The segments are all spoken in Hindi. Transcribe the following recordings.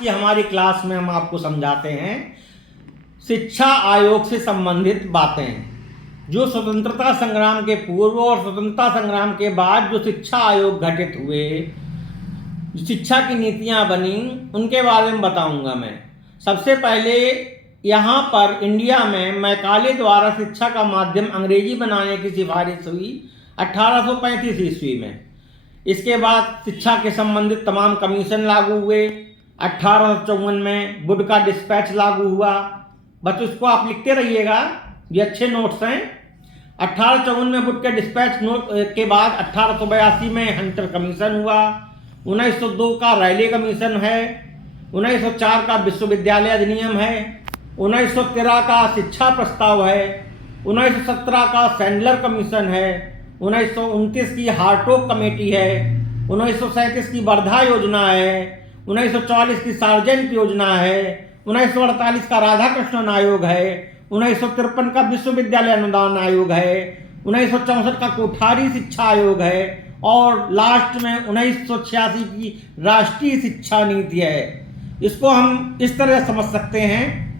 की हमारी क्लास में हम आपको समझाते हैं शिक्षा आयोग से संबंधित बातें। जो स्वतंत्रता संग्राम के पूर्व और स्वतंत्रता संग्राम के बाद जो शिक्षा आयोग गठित हुए, शिक्षा की नीतियां बनी, उनके बारे में बताऊंगा मैं। सबसे पहले यहाँ पर इंडिया में मैकाले द्वारा शिक्षा का माध्यम अंग्रेजी बनाने की सिफारिश हुई 1835 ईस्वी में। इसके बाद शिक्षा के संबंधित तमाम कमीशन लागू हुए। 1854 में वुड का डिस्पैच लागू हुआ। बस उसको आप लिखते रहिएगा, ये अच्छे नोट्स हैं। 1854 में वुड के डिस्पैच नोट के बाद 1882 में हंटर कमीशन हुआ। 1902 का रैले कमीशन है। 1904 का विश्वविद्यालय अधिनियम है। 1913 का शिक्षा प्रस्ताव है। 1917 का सैंडलर कमीशन है। 1929 की हार्टोग कमेटी है। 1937 की वर्धा योजना है। 1944 की सार्जेंट योजना है। 1948 का राधाकृष्णन आयोग है। 1953 का विश्वविद्यालय अनुदान आयोग है। 1964 का कोठारी शिक्षा आयोग है। और लास्ट में 1986 की राष्ट्रीय शिक्षा नीति है। इसको हम इस तरह समझ सकते हैं।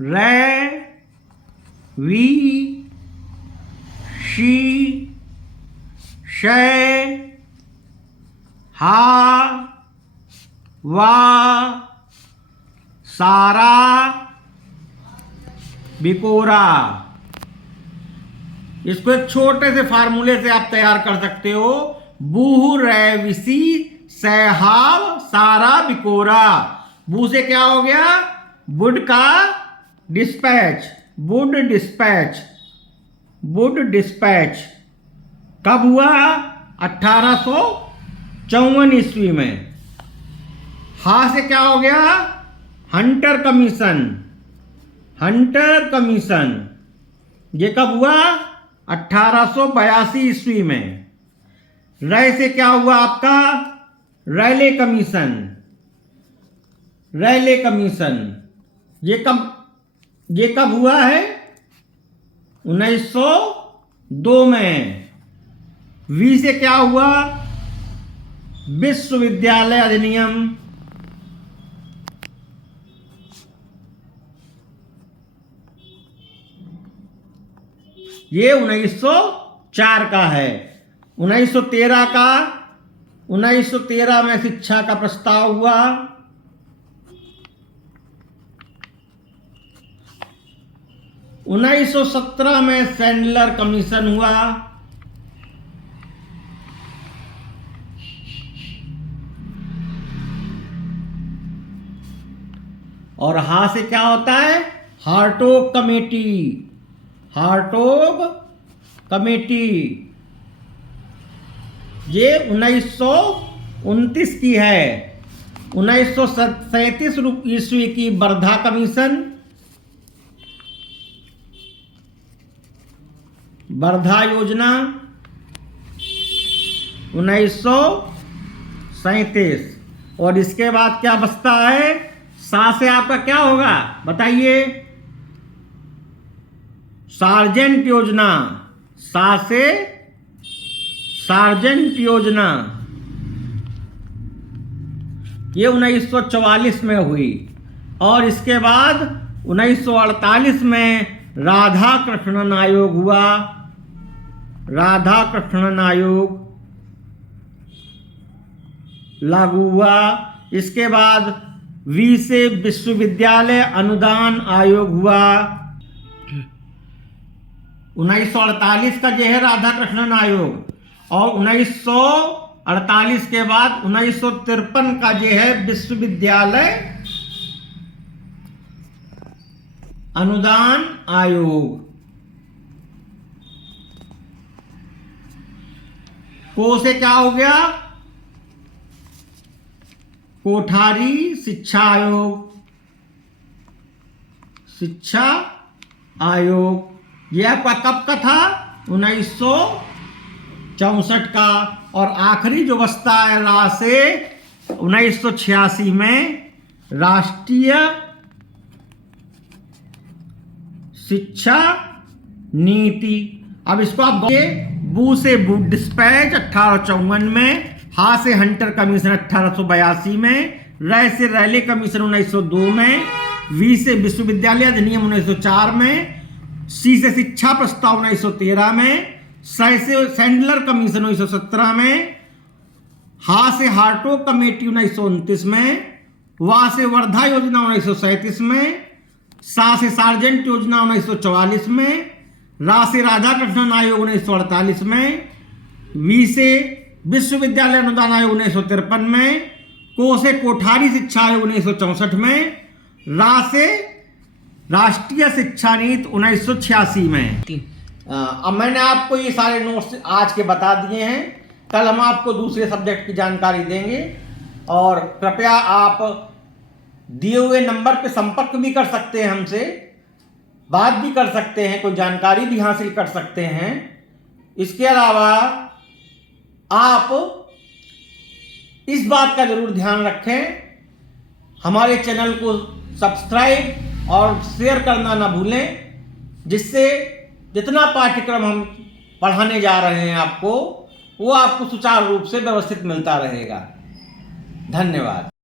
रे वी शी शय हा वा सारा बिकोरा। इसको एक छोटे से फार्मूले से आप तैयार कर सकते हो। बूह रे विसी सहाव सारा बिकोरा। बू से क्या हो गया? वुड का dispatch. Wood dispatch. Wood dispatch कब हुआ? 1854 ईस्वी में। हा से क्या हो गया? Hunter commission. हंटर कमीशन ये कब हुआ? 1882 ईस्वी में। रे से क्या हुआ आपका? Raleigh commission. रैले कमीशन ये कब हुआ है? 1902 में। वी से क्या हुआ? विश्वविद्यालय अधिनियम। ये 1904 का है। 1913 में शिक्षा का प्रस्ताव हुआ। 1917 में सैंडलर कमीशन हुआ। और हा से क्या होता है? Hartog committee. हार्टोग कमेटी ये 1929 की है। 1937 ईस्वी की वर्धा कमीशन। वर्धा योजना 1937। और इसके बाद क्या बचता है? सा से आपका क्या होगा बताइए? सार्जेंट योजना। सा से सार्जेंट योजना ये 1944 में हुई। और इसके बाद 1948 में राधाकृष्णन आयोग हुआ। राधाकृष्णन आयोग लागू हुआ। इसके बाद वी से विश्वविद्यालय अनुदान आयोग हुआ। 1948 का जो है राधाकृष्णन आयोग। और 1948 के बाद 1953 का जो है विश्वविद्यालय अनुदान आयोग। को से क्या हो गया? कोठारी शिक्षा आयोग। शिक्षा आयोग यह आपका कब का था? 1964 का। और आखिरी जो बचता है रा से 1986 में राष्ट्रीय शिक्षा नीति। अब इसको आप बू से वुड डिस्पैच 1854 में। हा से हंटर कमीशन 1882 में, रै से रैले कमीशन 1902 में, वी से विश्वविद्यालय अधिनियम 1904 में, सी से शिक्षा प्रस्ताव 1913 में, सै से सैंडलर कमीशन 1917 में, हा से हार्टोग कमेटी 1929 में, वा से वर्धा योजना 1937 में, सा से सार्जेंट योजना 1944 में, रा से राधाकृष्णन आयोग 1948 में, वी से विश्वविद्यालय अनुदान आयोग 1953 में, को से कोठारी शिक्षा आयोग 1964 में, रा से राष्ट्रीय शिक्षा नीति 1986 में। अब मैंने आपको ये सारे नोट्स आज के बता दिए हैं। कल हम आपको दूसरे सब्जेक्ट की जानकारी देंगे और कृपया आप दिए हुए नंबर पे संपर्क भी कर सकते हैं हमसे, बात भी कर सकते हैं, कोई जानकारी भी हासिल कर सकते हैं। इसके अलावा आप इस बात का जरूर ध्यान रखें, हमारे चैनल को सब्सक्राइब और शेयर करना ना भूलें, जिससे जितना पाठ्यक्रम हम पढ़ाने जा रहे हैं आपको, वो आपको सुचारू रूप से व्यवस्थित मिलता रहेगा। धन्यवाद।